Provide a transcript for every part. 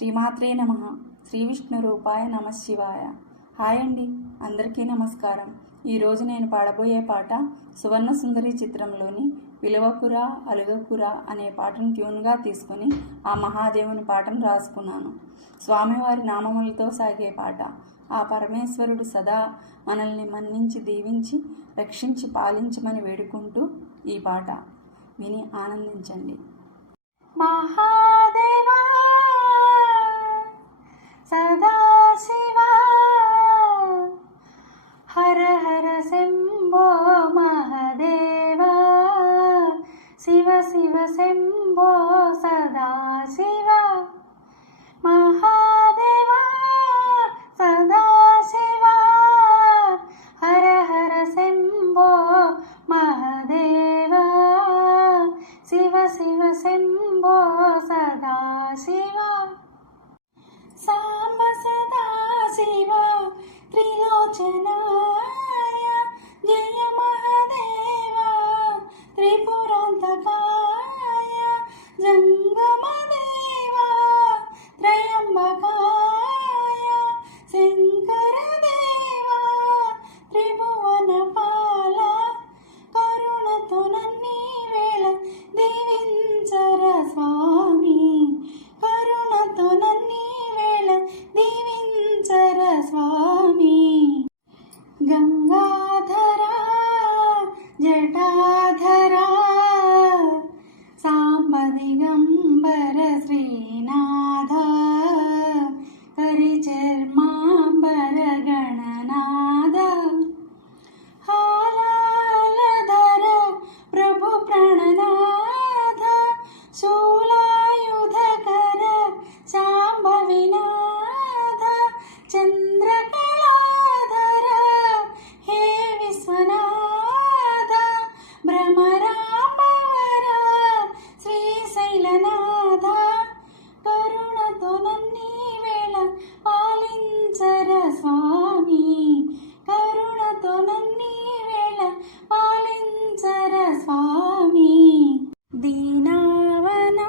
శ్రీమాత్రే నమః. శ్రీ విష్ణు రూపాయ నమః శివాయ. హాయ్ అండి, అందరికీ నమస్కారం. ఈరోజు నేను పాడబోయే పాట సువర్ణ సుందరి చిత్రంలోని విలువకురా అలుగకురా అనే పాటను ట్యూన్గా తీసుకుని ఆ మహాదేవుని పాటను రాసుకున్నాను. స్వామివారి నామములతో సాగే పాట. ఆ పరమేశ్వరుడు సదా మనల్ని మన్నించి దీవించి రక్షించి పాలించమని వేడుకుంటూ ఈ పాట విని ఆనందించండి. మహాదేవా సదాశివా హర హర శంభో మహాదేవా శివ శివ శంభో సదాశివా మహాదేవా సదాశివా హర హర శంభో మహాదేవా శివ శివ శంభో సదాశివా సాంబ సదాశివ త్రిలోచనాయ జయ మహాదేవా త్రిపురాంతకాయ జంగమదేవా త్రయంబకాయ శంకరదేవా త్రిభువనపాల కరుణతో నన్ని వేళ దీవించర స్వామి కరుణతో నన్ని వేళ దీవించర స్వామి గంగాధరా జటాధరా సాంబ దిగంబర శ్రీనాథ కరిచర్మాంబర గణనాథ హాలాలధర ప్రభు ప్రాణనాథ శూలాయుధకర శాంభవినాథ చంద్రకళాధర హే విశ్వనాథ భ్రమరాంబవర శ్రీశైలనాథ కరుణతో నన్ని వేళ పాలించర స్వామి కరుణతో నన్ని వేళ పాలించర స్వామి దీనావన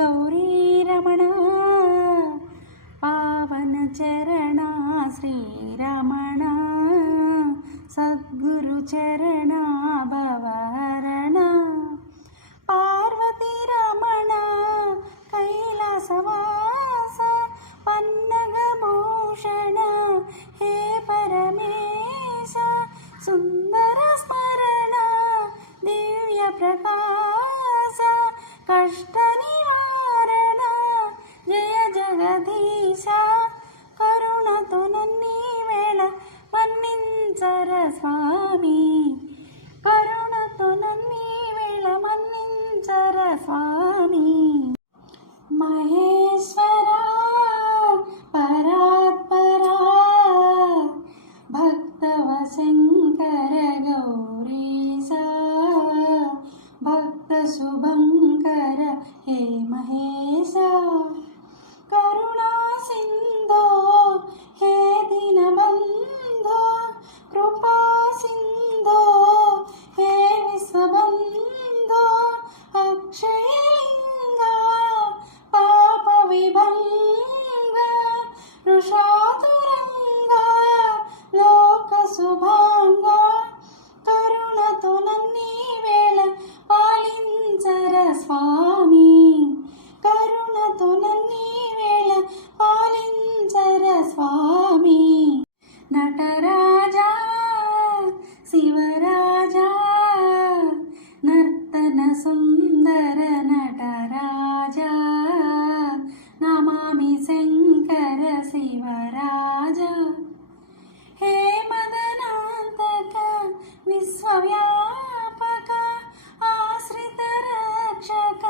గౌరీరమణ పావన చరణ శ్రీరమణ సద్గురు చరణ భవహరణ పార్వతీ రమణ కైలాసవాస పన్నగభూషణ హే పరమేశ సుందర స్మరణ దివ్య ప్రకాశ కష్ట నివారణ జయ జగదీశ కరుణతో నన్ని వేళ మన్నించర స్వామి కరుణతో నన్ని వేళ మన్నించర స్వామి మహేశ్వరా పరాత్పరా భక్తవ శంకర గౌరీశ భక్త శుభంకర హే మహేశ కరుణా సింధో హే దీనబంధో కృపా సింధో హే విశ్వబంధో అక్షయలింగ పాప విభంగ వృషాతురంగ లోక శుభాంగ కరుణతో నన్ని వేళ పాలించర స్వామి కరుణతో నన్ని వేళ పాలించర స్వామి నటరాజా శివరాజా నర్తన సుందర నటరాజా నమామి శంకర శివరాజా హే మదనాంతక విశ్వవ్యాపక ఆశ్రిత రక్షక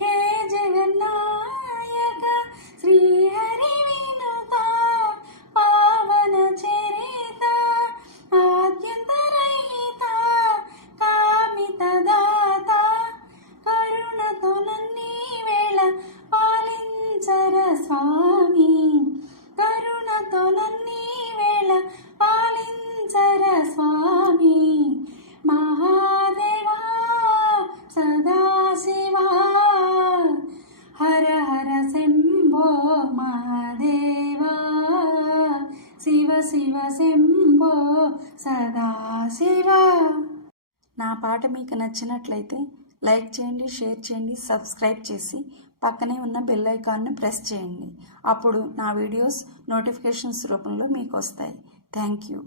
హే జగన్నాయక శ్రీహరి వినుత పావన చరిత ఆద్యంతరహిత కామిత దాత కరుణతో నన్ని వేళ పాలించర స్వామి కరుణతో నన్ని వేళ పాలించర స్వామి మహాదేవా సదాశివా హర హర శంభో శంభో మహాదేవా శివ శివ శంభో సదాశివ. నా పాట మీకు నచ్చినట్లయితే లైక్ చేయండి, షేర్ చేయండి, సబ్స్క్రైబ్ చేసి పక్కనే ఉన్న బెల్ ఐకాన్ను ప్రెస్ చేయండి. అప్పుడు నా వీడియోస్ నోటిఫికేషన్స్ రూపంలో మీకు వస్తాయి. Thank you.